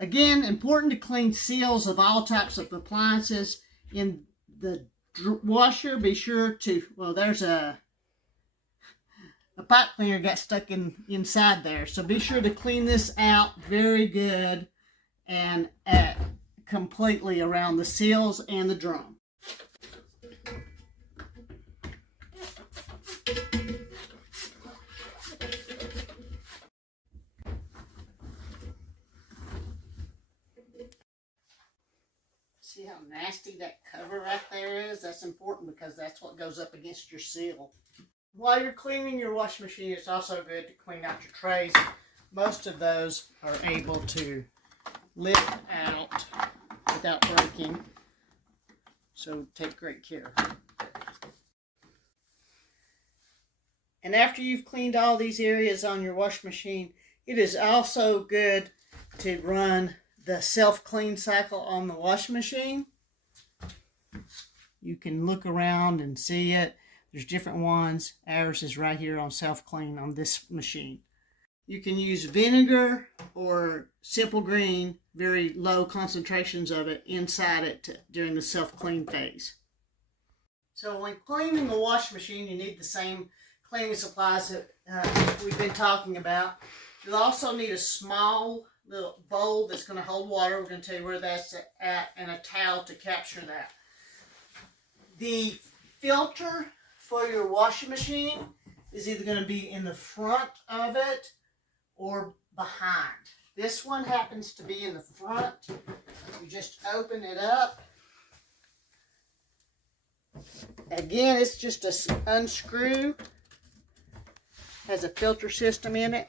Again, important to clean seals of all types of appliances. In the washer, be sure to, well, there's a pipe cleaner got stuck inside there. So be sure to clean this out very good and completely around the seals and the drum. See how nasty that cover right there is? That's important because that's what goes up against your seal. While you're cleaning your washing machine, it's also good to clean out your trays. Most of those are able to lift out without breaking, so take great care. And after you've cleaned all these areas on your washing machine, it is also good to run the self-clean cycle on the washing machine. You can look around and see it. There's different ones. Ours is right here on self-clean on this machine. You can use vinegar or simple green, very low concentrations of it inside it during the self-clean phase. So when cleaning the washing machine, you need the same cleaning supplies that we've been talking about. You'll also need a small little bowl that's going to hold water. We're going to tell you where that's at, and a towel to capture that. The filter for your washing machine is either going to be in the front of it or behind. This one happens to be in the front. You just open it up. Again, it's just a unscrew. Has a filter system in it.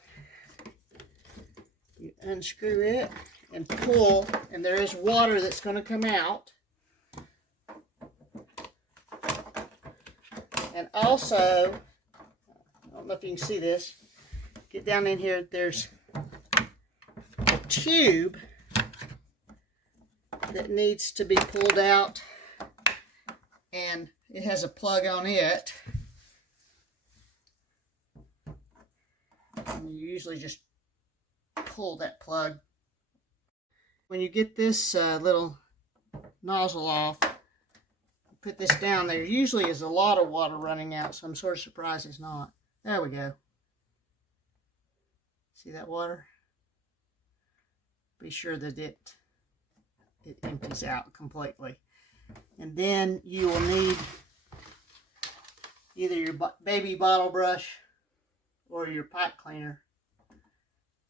You unscrew it and pull, and there is water that's going to come out. And also, I don't know if you can see this, get down in here, there's a tube that needs to be pulled out, and it has a plug on it. And you usually just pull that plug. When you get this little nozzle off, put this down, there usually is a lot of water running out, so I'm sort of surprised it's not. There we go. See that water? Be sure that it empties out completely. And then you will need either your baby bottle brush or your pipe cleaner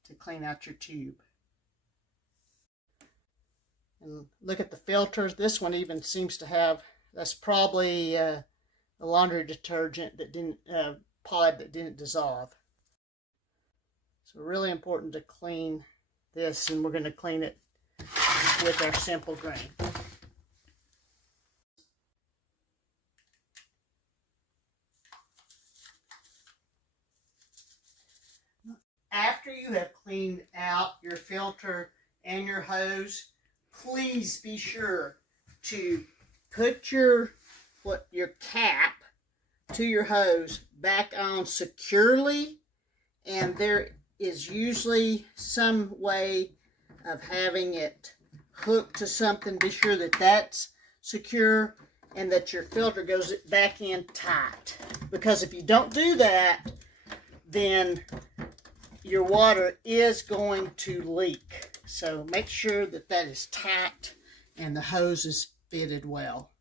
to clean out your tube. And look at the filters. This one even seems to have, that's probably a laundry detergent that didn't, pod that didn't dissolve. So really important to clean this, and we're going to clean it with our simple grain. After you have cleaned out your filter and your hose, please be sure to put your cap to your hose back on securely, and there is usually some way of having it hooked to something. Be sure that that's secure and that your filter goes back in tight, because if you don't do that, then your water is going to leak. So make sure that that is tight and the hose is fitted well.